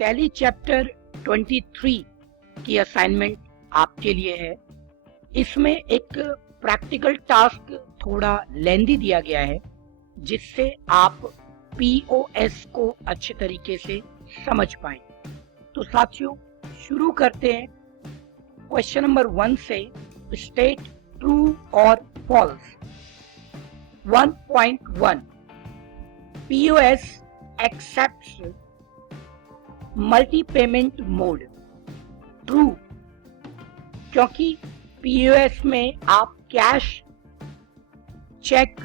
Tally chapter 23 की assignment आपके लिए है। इसमें एक प्रैक्टिकल टास्क थोड़ा लेंदी दिया गया है जिससे आप पीओएस को अच्छे तरीके से समझ पाएं। तो साथियों शुरू करते हैं क्वेश्चन नंबर 1 से। स्टेट ट्रू और false. 1.1 POS accepts multi payment mode. True, क्योंकि POS में आप कैश, चेक,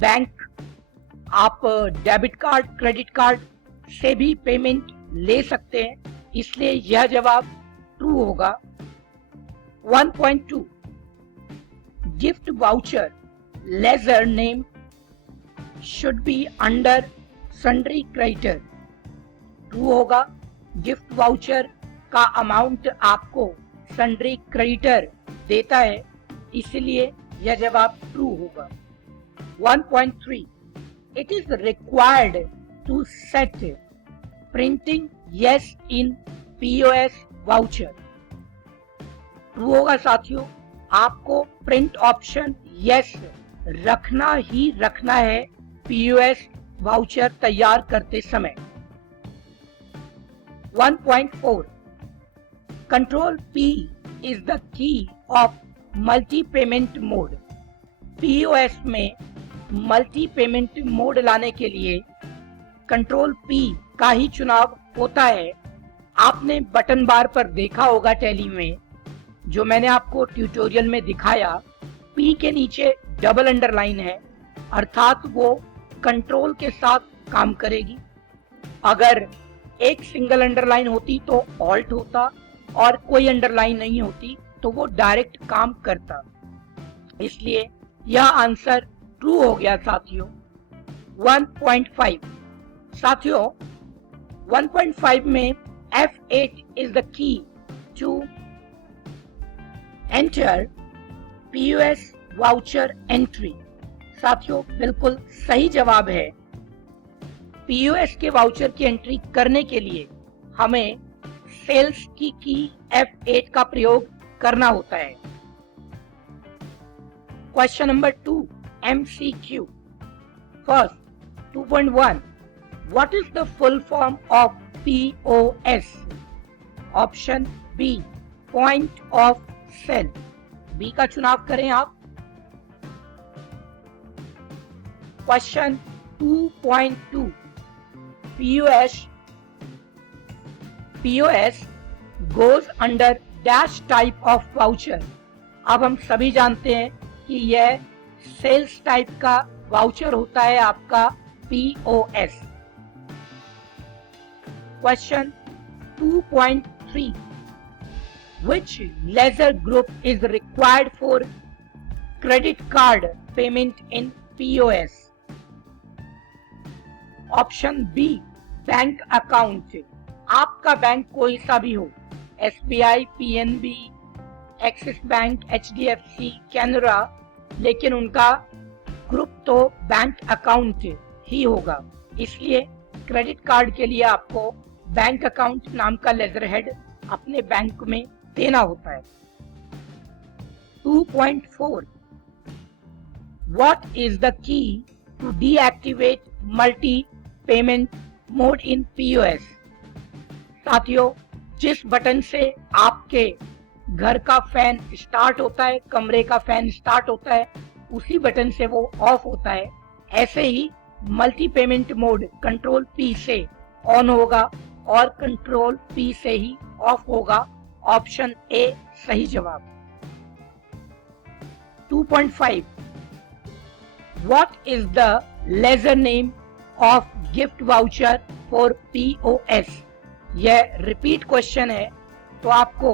बैंक, आप डेबिट कार्ड, क्रेडिट कार्ड से भी पेमेंट ले सकते हैं, इसलिए यह जवाब ट्रू होगा। 1.2 gift voucher ledger name should be under sundry creditor. True होगा। गिफ्ट वाउचर का अमाउंट आपको सन्ड्री क्रेडिटर देता है, इसलिए यह जवाब ट्रू होगा। 1.3 it is required to set printing yes in POS voucher. True होगा साथियों, आपको प्रिंट ऑप्शन यस रखना ही रखना है POS वाउचर तैयार करते समय। 1.4 कंट्रोल P इज द की of multi payment mode. POS में मल्टी पेमेंट मोड लाने के लिए कंट्रोल P का ही चुनाव होता है। आपने बटन बार पर देखा होगा टैली में, जो मैंने आपको ट्यूटोरियल में दिखाया, P के नीचे डबल अंडरलाइन है, अर्थात वो कंट्रोल के साथ काम करेगी। अगर एक सिंगल अंडरलाइन होती तो ऑल्ट होता, और कोई अंडरलाइन नहीं होती तो वो डायरेक्ट काम करता, इसलिए यह आंसर ट्रू हो गया साथियों। 1.5 साथियों 1.5 में F8 is the key to enter POS voucher entry. साथियों बिल्कुल सही जवाब है। POS के वाउचर की एंट्री करने के लिए हमें सेल्स की F8 का प्रयोग करना होता है। Question number 2 MCQ। First 2.1 what is the full form of POS? Option B point of sale. B का चुनाव करें आप। Question 2.2 POS goes under dash type of voucher। अब हम सभी जानते हैं कि यह सेल्स टाइप का वाउचर होता है आपका POS। Question 2.3 which ledger group is required for credit card payment in POS? Option B bank account. आपका बैंक कोई सा भी हो, SBI, PNB, Axis bank, HDFC, Canara, लेकिन उनका ग्रुप तो बैंक अकाउंट ही होगा, इसलिए क्रेडिट कार्ड के लिए आपको बैंक अकाउंट नाम का लेजर हेड अपने बैंक में देना होता है। 2.4 what is the key to deactivate multi payment mode in POS? साथियों जिस बटन से आपके घर का फैन स्टार्ट होता है, कमरे का फैन स्टार्ट होता है, उसी बटन से वो ऑफ होता है, ऐसे ही multi payment mode control P से ऑन होगा और कंट्रोल P से ही ऑफ होगा। ऑप्शन ए सही जवाब। 2.5 what is the ledger name of gift voucher for POS? यह रिपीट क्वेश्चन है, तो आपको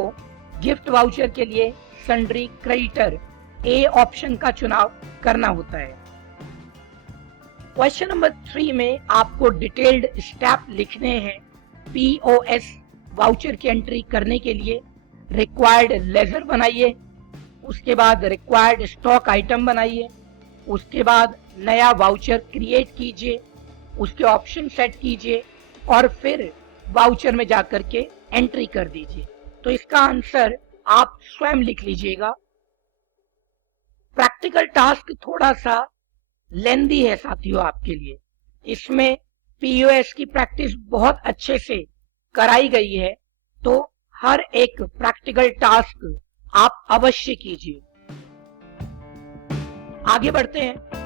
गिफ्ट वाउचर के लिए सन्ड्री क्रेडिटर ए ऑप्शन का चुनाव करना होता है। क्वेश्चन नंबर 3 में आपको डिटेल्ड स्टेप लिखने हैं POS वाउचर की एंट्री करने के लिए। रिक्वायर्ड लेजर बनाइए, उसके बाद रिक्वायर्ड स्टॉक आइटम बनाइए, उसके बाद नया वाउचर क्रिएट कीजिए, उसके ऑप्शन सेट कीजिए और फिर वाउचर में जाकर के एंट्री कर दीजिए। तो इसका आंसर आप स्वयं लिख लीजिएगा। प्रैक्टिकल टास्क थोड़ा सा लेंदी है साथियों आपके लिए। इसमें पीओएस की प्रैक्टिस बहुत अच्छे से कराई गई है, तो हर एक प्रैक्टिकल टास्क आप अवश्य कीजिए। आगे बढ़ते हैं।